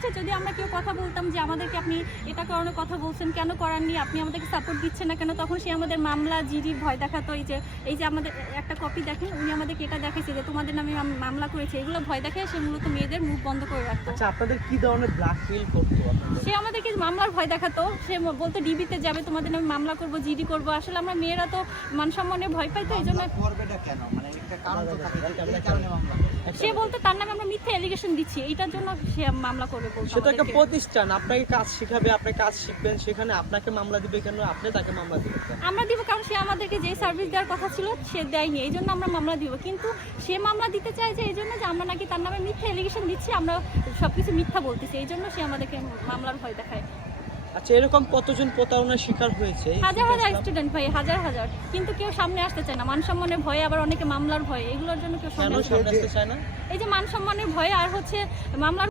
হচ্ছে যদি আমরা কেউ কথা বলতাম যে আমাদেরকে আপনি এটা করানোর কথা বলছেন, কেন করাননি, আপনি আমাদেরকে সাপোর্ট দিচ্ছেন না কেন, তখন সে আমাদের মামলা জিডির ভয় দেখাতো। এই যে আমাদের একটা কপি দেখেন, উনি আমাদেরকে এটা দেখাইছে যে তোমাদের নামে মামলা করেছে, এগুলো ভয় দেখায় সে মূলত মেয়েদের মুখ বন্ধ করে রাখতো। আচ্ছা, আপনাদের কি ধরনের ব্ল্যাকমেইল করতো? সে আমাদেরকে মামলার ভয় দেখাতো, সে বলতো ডিবিতে যাবে, তোমাদের নামে মামলা করবো, জিডি করবো। আসলে আমরা মেয়েরা তো মান সম্মানে ভয় পাই, তো এই জন্য সে বলতো তার নামে আমরা মিথ্যা এলিগেশন দিচ্ছি, এইটার জন্য সে মামলা করবে বলতো। সেটা একটা প্রতিষ্ঠান, আপনাকে কাজ শিখাবে, আপনি কাজ শিখবেন, সেখানে আপনাকে মামলা দিবে কেন? আপনি তাকে মামলা দিবেন কেন? আমরা দিব কারণ সে আমাদেরকে যে সার্ভিস দেওয়ার কথা ছিল সে দেয়নি, এই জন্য আমরা মামলা দিব। কিন্তু সে মামলা দিতে চায় যে এই জন্য যে আমরা নাকি তার নামে মিথ্যা এলিগেশন দিচ্ছি, আমরা সবকিছু মিথ্যা বলতেছি, এই জন্য সে আমাদেরকে মামলার ভয় দেখায়। আচ্ছা, এরকম কতজন প্রতারণার শিকার হয়েছে? হাজার হাজার স্টুডেন্ট ভাই, হাজার হাজার, কিন্তু কেউ সামনে আসতে চায় না, মান সম্মানের ভয়ে, আবার অনেকে মামলার ভয়ে, এগুলোর জন্য কেউ সামনে আসতে চায় না। এই যে মান সম্মানের ভয়ে আর হচ্ছে মামলার